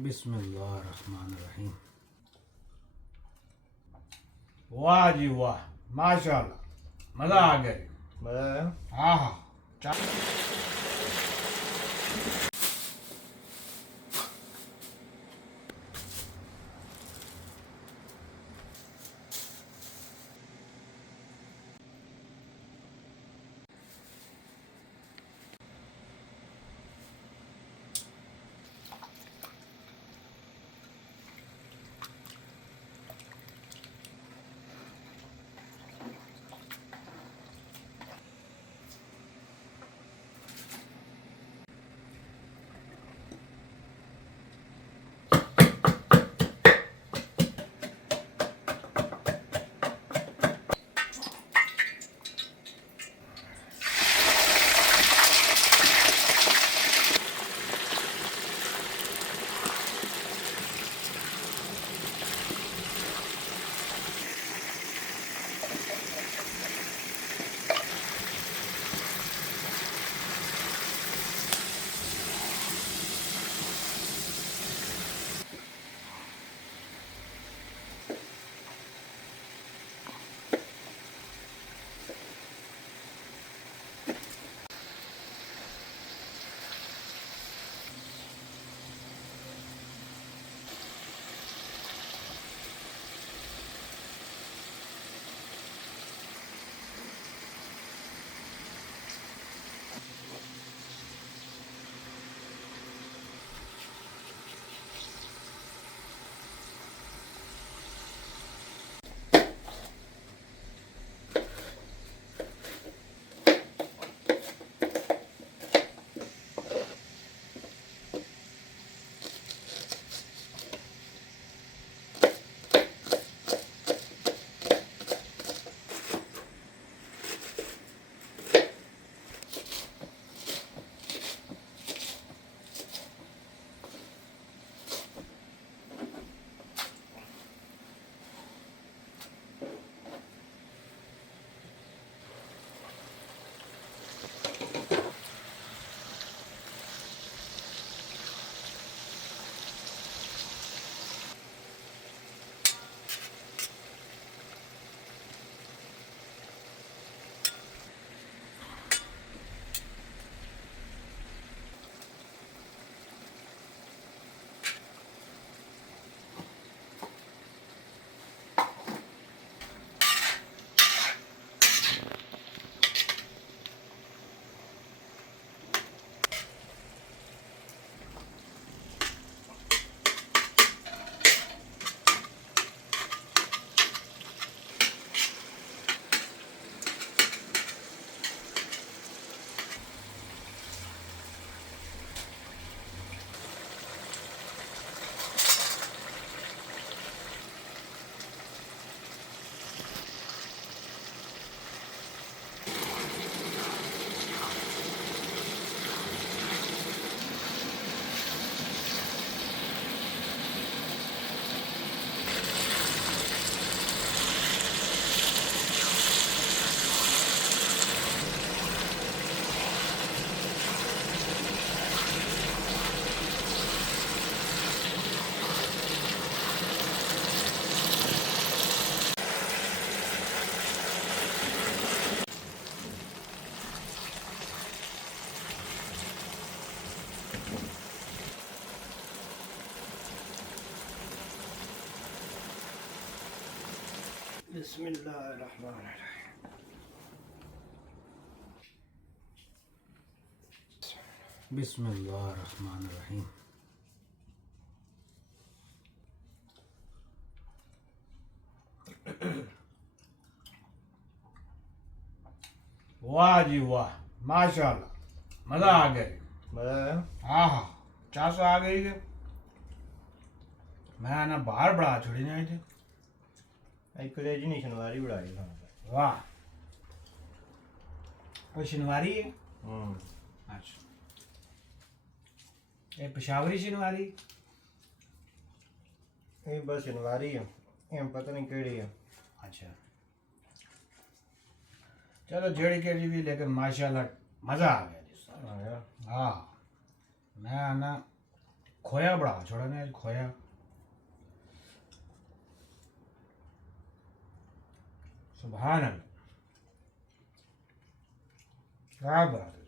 बिस्मिल्लाहिर्रहमानिर्रहीम। वाह जी वाह, माशाल्लाह, मजा आ गया। मजा आया। हाँ हाँ। बिस्मिल्लाहिर्रहमानिर्रहीम। वाह जी वाह, माशाल्लाह, मजा आ गया। मजा आया। हाँ हाँ, चास आ गई है। मैं ना बाहर बड़ा छोड़ी नहीं थे। एक कलेजी नहीं शनिवारी बढ़ाई था। वाह, वो शनिवारी है। अच्छा, ये पेशावरी शनिवारी। ये बस शनिवारी है, ये पता नहीं केड़ी है। अच्छा, चलो जेड़ी केड़ी भी, लेकिन माशाल्लाह मजा आ गया जी। आया। हाँ, मैं ना खोया बड़ा छोड़ा ने आज खोया सुभान अल्लाह क्या बात